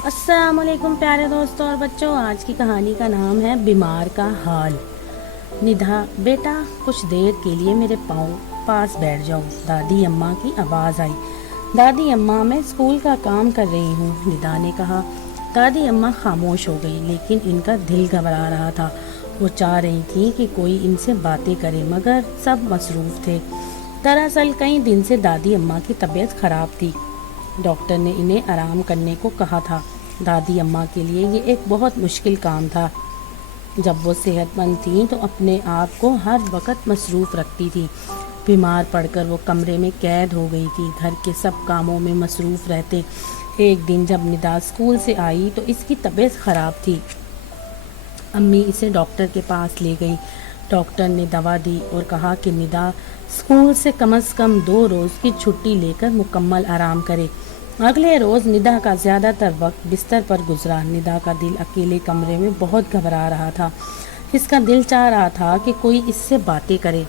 السلام علیکم پیارے دوستوں اور بچوں، آج کی کہانی کا نام ہے بیمار کا حال۔ ندھا بیٹا کچھ دیر کے لیے میرے پاس بیٹھ جاؤ، دادی اماں کی آواز آئی۔ دادی اماں میں اسکول کا کام کر رہی ہوں، ندھا نے کہا۔ دادی اماں خاموش ہو گئی، لیکن ان کا دل گھبرا رہا تھا۔ وہ چاہ رہی تھی کہ کوئی ان سے باتیں کرے، مگر سب مصروف تھے۔ دراصل کئی دن سے دادی اماں کی طبیعت خراب تھی۔ ڈاکٹر نے انہیں آرام کرنے کو کہا تھا۔ دادی اماں کے لیے یہ ایک بہت مشکل کام تھا۔ جب وہ صحت مند تھیں تو اپنے آپ کو ہر وقت مصروف رکھتی تھی۔ بیمار پڑ کر وہ کمرے میں قید ہو گئی تھی، گھر کے سب کاموں میں مصروف رہتے۔ ایک دن جب ندھا اسکول سے آئی تو اس کی طبیعت خراب تھی۔ امی اسے ڈاکٹر کے پاس لے گئی۔ ڈاکٹر نے دوا دی اور کہا کہ ندھا اسکول سے کم از کم 2 روز کی چھٹی لے کر مکمل آرام کرے۔ اگلے روز ندھا کا زیادہ تر وقت بستر پر گزرا۔ ندھا کا دل اکیلے کمرے میں بہت گھبرا رہا تھا۔ اس کا دل چاہ رہا تھا کہ کوئی اس سے باتیں کرے۔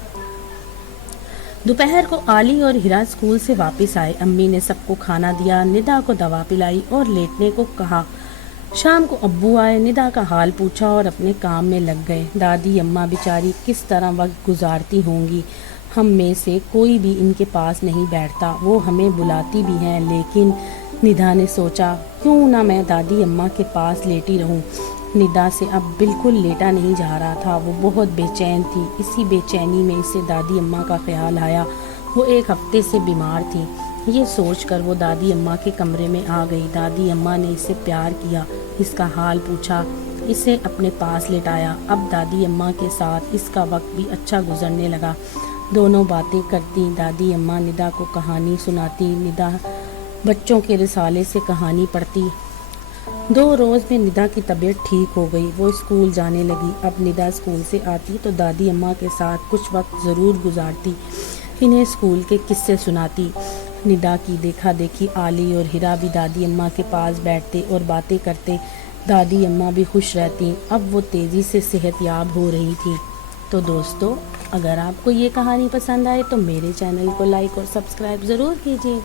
دوپہر کو علی اور ہیرا اسکول سے واپس آئے۔ امی نے سب کو کھانا دیا، ندھا کو دوا پلائی اور لیٹنے کو کہا۔ شام کو ابو آئے، ندھا کا حال پوچھا اور اپنے کام میں لگ گئے۔ دادی اماں بیچاری کس طرح وقت گزارتی ہوں گی، ہم میں سے کوئی بھی ان کے پاس نہیں بیٹھتا۔ وہ ہمیں بلاتی بھی ہیں، لیکن ندھا نے سوچا کیوں نہ میں دادی اماں کے پاس لیٹی رہوں۔ ندھا سے اب بالکل لیٹا نہیں جا رہا تھا، وہ بہت بے چین تھی۔ اسی بے چینی میں اسے دادی اماں کا خیال آیا۔ وہ 1 ہفتے سے بیمار تھی۔ یہ سوچ کر وہ دادی اماں کے کمرے میں آ گئی۔ دادی اماں نے اسے پیار کیا، اس کا حال پوچھا، اسے اپنے پاس لٹایا۔ اب دادی اماں کے ساتھ اس کا وقت بھی اچھا گزرنے لگا۔ دونوں باتیں کرتی، دادی اماں ندھا کو کہانی سناتی، ندھا بچوں کے رسالے سے کہانی پڑھتی۔ 2 روز میں ندھا کی طبیعت ٹھیک ہو گئی، وہ اسکول جانے لگی۔ اب ندھا اسکول سے آتی تو دادی اماں کے ساتھ کچھ وقت ضرور گزارتی، انہیں اسکول کے قصے سناتی۔ ندھا کی دیکھا دیکھی علی اور ہیرا بھی دادی اماں کے پاس بیٹھتے اور باتیں کرتے۔ دادی اماں بھی خوش رہتی، اب وہ تیزی سے صحت یاب ہو رہی تھی۔ تو دوستو، اگر آپ کو یہ کہانی پسند آئے تو میرے چینل کو لائک اور سبسکرائب ضرور کیجیے۔